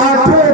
8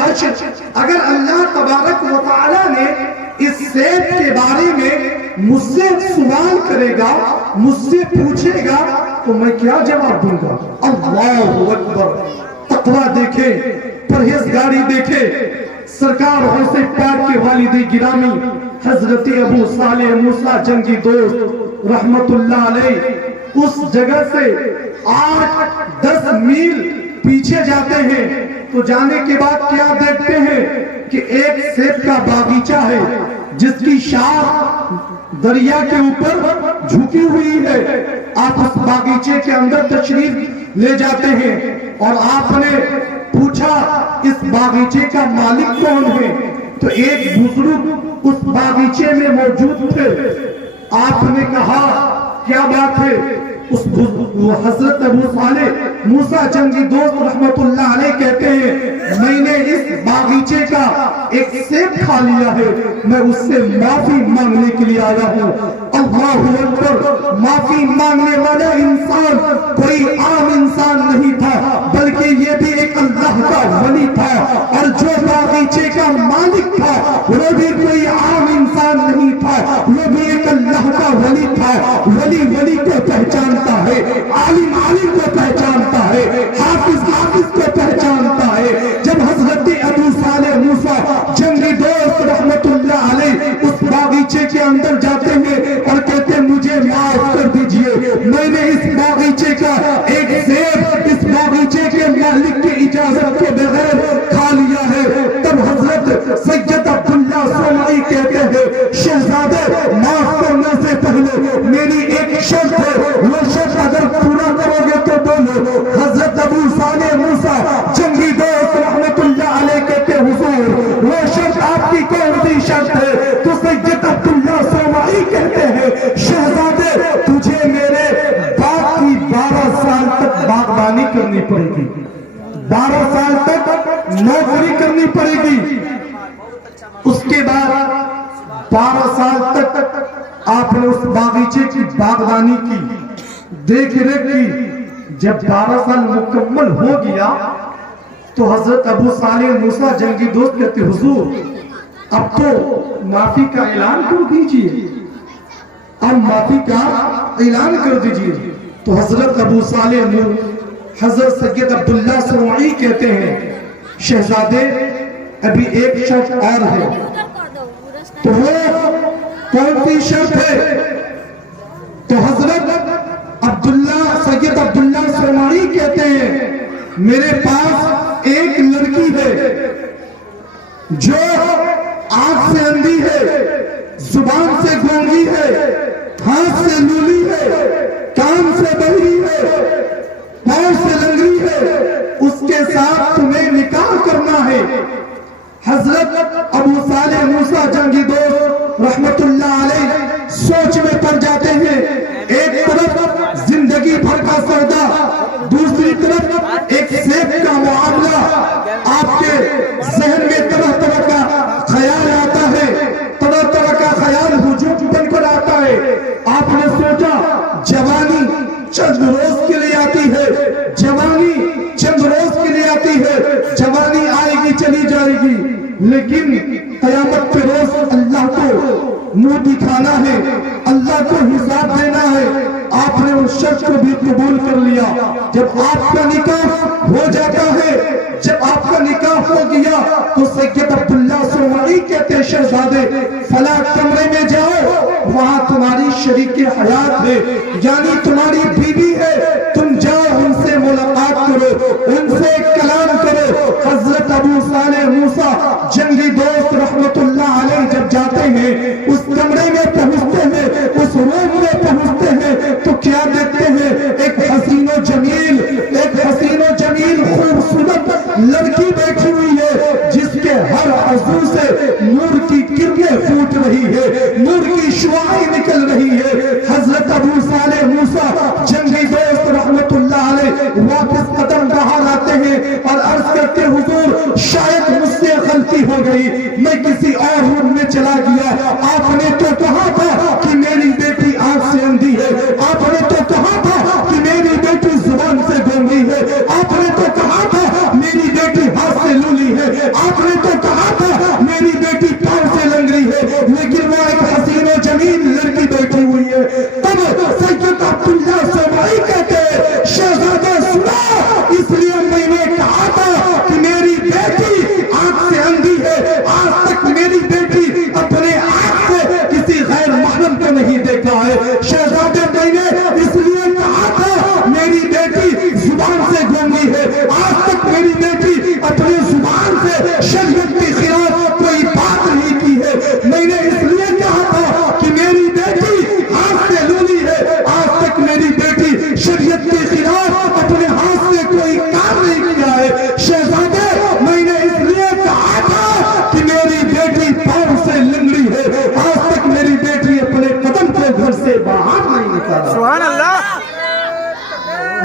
حشر اگر اللہ تبارک و تعالی نے اس سیب کے بارے میں مجھ سے سوال کرے گا، مجھ سے پوچھے گا تو میں کیا جواب دوں گا؟ اللہ اکبر! تقویٰ دیکھے، پرہیزگاری دیکھے، سرکار غوث پاک کے والد گرامی حضرت ابو صالح موسیٰ جنگی دوست رحمت اللہ علیہ اس جگہ سے 8-10 میل پیچھے جاتے ہیں تو جانے کے بعد کیا دیکھتے ہیں کہ ایک سیب کا باغیچہ ہے جس کی شاخ دریا کے اوپر جھکی ہوئی ہے۔ آپ اس باغیچے کے اندر تشریف لے جاتے ہیں اور آپ نے پوچھا اس باغیچے کا مالک کون ہے؟ تو ایک بزرگ اس باغیچے میں موجود تھے۔ آپ نے کہا کیا بات ہے؟ حضرت ابو صالح موسیٰ جنگی دوست رحمت اللہ علیہ کہتے ہیں میں نے اس باغیچے کا ایک سیب کھا لیا ہے، میں اس سے معافی مانگنے کے لیے آیا ہوں۔ اللہ اکبر! معافی مانگنے والا انسان کوئی عام انسان نہیں تھا بلکہ یہ بھی ایک اللہ کا ولی تھا، اور جو باغیچے کا مالک تھا وہ بھی کوئی عام انسان نہیں تھا، وہ بھی ایک اللہ کا ولی تھا۔ ولی ولی کو پہچانتا ہے، عالم عالم کو پہچانتا ہے، حافظ حافظ کو پہچانتا ہے۔ جب حضرت ابو صالح موسیٰ جنگی دوست رحمت اللہ علیہ اس باغیچے کے اندر جاتے ہیں اور کہتے ہیں مجھے معاف کر دیجئے، میں نے اس باغیچے کا ایک سیب اس باغیچے کے مالک کی اجازت کے بغیر کھا لیا ہے۔ تب حضرت سید عبداللہ سومائی کہتے ہیں شہزادے معاف کرنے سے پہلے میری ایک شرط ہے، وہ شرط اگر پورا کرو گے تو بولو۔ حضرت ابو صالح موسیٰ جنگی دوست رحمت اللہ علیہ کہتے حضور وہ شرط آپ کی کون سی شرط ہے؟ تو سید عبداللہ سومائی کہتے ہیں شہزادے تجھے میرے باپ کی 12 سال تک باغبانی کرنی پڑے گی، 12 سال تک نوکری کرنی پڑے گی، اس کے بعد 12 سال تک آپ نے اس باغیچے کی باغبانی کی، دیکھ ریکھ کی۔ جب 12 سال مکمل ہو گیا تو حضرت ابو صالح موسیٰ جنگی دوست کہتے حضور اب تو معافی کا اعلان کر دیجئے، اب معافی کا اعلان کر دیجئے۔ تو حضرت ابو صالح حضرت سید عبداللہ سومائی کہتے ہیں شہزادے ابھی ایک شرط اور ہے۔ تو وہ کون سی شرط ہے؟ تو حضرت سید عبداللہ سومائی کہتے ہیں میرے پاس ایک لڑکی ہے جو آنکھ سے اندھی ہے، زبان سے گونگی ہے، ہاتھ سے لولی ہے، کان سے بہری ہے، پاؤں سے لنگڑی ہے، اس کے ساتھ تمہیں نکاح کرنا ہے۔ حضرت ابو صالح موسیٰ جنگی دوست رحمت اللہ علیہ سوچ میں پڑ جاتے ہیں، ایک طرف زندگی بھر کا سودا، دوسری طرف ایک سیب کا معاملہ۔ آپ کے ذہن میں طرح طرح کا خیال آتا ہے، طرح طرح کا خیال ہجوم بن کر آتا ہے۔ آپ نے سوچا جوانی چند روز کے لیے آتی ہے، جوانی چند روز کے لیے آتی ہے، جوانی آئے گی چلی جائے گی، لیکن قیامت کے روز اللہ کو منہ دکھانا ہے، اللہ کو حساب دینا ہے۔ آپ نے اس شخص کو بھی قبول کر لیا۔ جب آپ کا نکاح ہو جاتا ہے، جب آپ کا نکاح ہو گیا تو سید عبداللہ سومائی کہتے شہزادے فلاں کمرے میں جاؤ، وہاں تمہاری شریک حیات ہے یعنی تمہاری بیوی ہے، تم جاؤ ان سے ملاقات کرو، ان سے کلام کرو۔ حضرت ابو صالح موسیٰ جنگی دوست رحمت اللہ علیہ جب جاتے ہیں اس کمرے میں پہنچتے ہیں، اس روم میں پہنچتے ہیں تو کیا دیکھتے ہیں؟ ایک حسین و جمیل خوبصورت لڑکی بیٹھی ہوئی ہے جس کے ہر عضو سے نور کی کرنیں پھوٹ رہی ہے، نور کی شعاعیں نکل رہی ہے۔ حضرت ابو صالح موسیٰ جنگی دوست رحمت اللہ علیہ واپس قدم بہار آتے ہیں اور عرض کرتے حضور شاید مجھ سے غلطی ہو گئی، میں کسی اور روم میں چلا گیا، آپ نے تو کہا تھا کہ میری بیٹی آنکھ سے اندھی ہے، آپ نے تو کہا تھا کہ میری بیٹی زبان سے گونگی ہے، آپ نے تو کہا تھا میری بیٹی ہاتھ سے لولی ہے،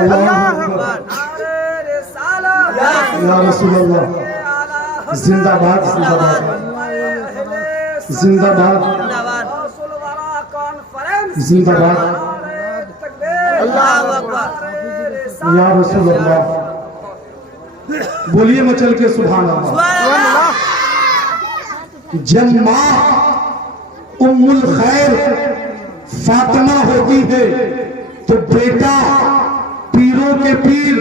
اللہ اکبر یا رسول اللہ زندہ باد زندہ باد زندہ باد زندہ باد یا رسول اللہ بولیے مچل کے سبحان اللہ جب ماں ام الخیر فاطمہ ہوتی ہے تو بیٹا پیروں کے پیر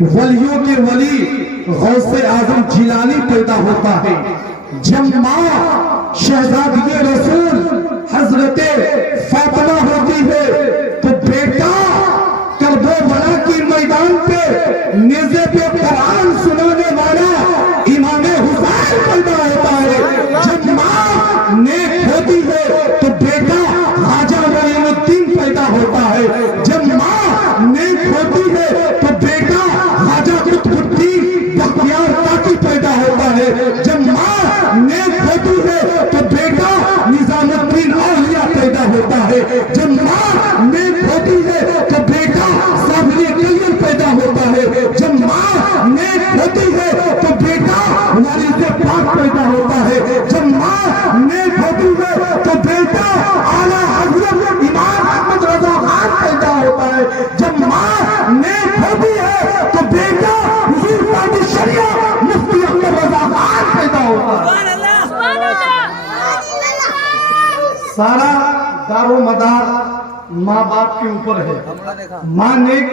ولیوں کے ولی غوث اعظم جیلانی پیدا ہوتا ہے جب ماں شہزادی رسول حضرت فاطمہ ہوتی ہے تو بیٹا کربلا کی میدان پہ نیزے پہ قرآن سنانے والا امام حسین پیدا ہوتا ہے جب ماں نیک ہوتی ہے تو بیٹا خواجہ معین الدین پیدا ہوتا ہے جب ماں نیک ہوتی ہے تو بیٹا خواجہ قطب الدین بختیار کاکی پیدا ہوتا ہے جب ماں نیک ہوتی ہے تو بیٹا نظام الدین اولیاء پیدا ہوتا ہے جب ماں نیک ہوتی ہے تو بیٹا صابری کلیر پیدا ہوتا ہے جب ماں نیک ہوتی ہے تو بیٹا وارث پاک پیدا ہوتا ہے جب ماں نیک ہوتی ہے تو بیٹا اعلیٰ حضرت امام احمد رضا خان پیدا ہوتا ہے جب ماں نیک ہوتی ہے تو بیٹا حضور قاضی شریعہ مفتی احمد رضا خان پیدا ہوتا ہے سارا دار و مدار ماں باپ کے اوپر ہے ماں نیک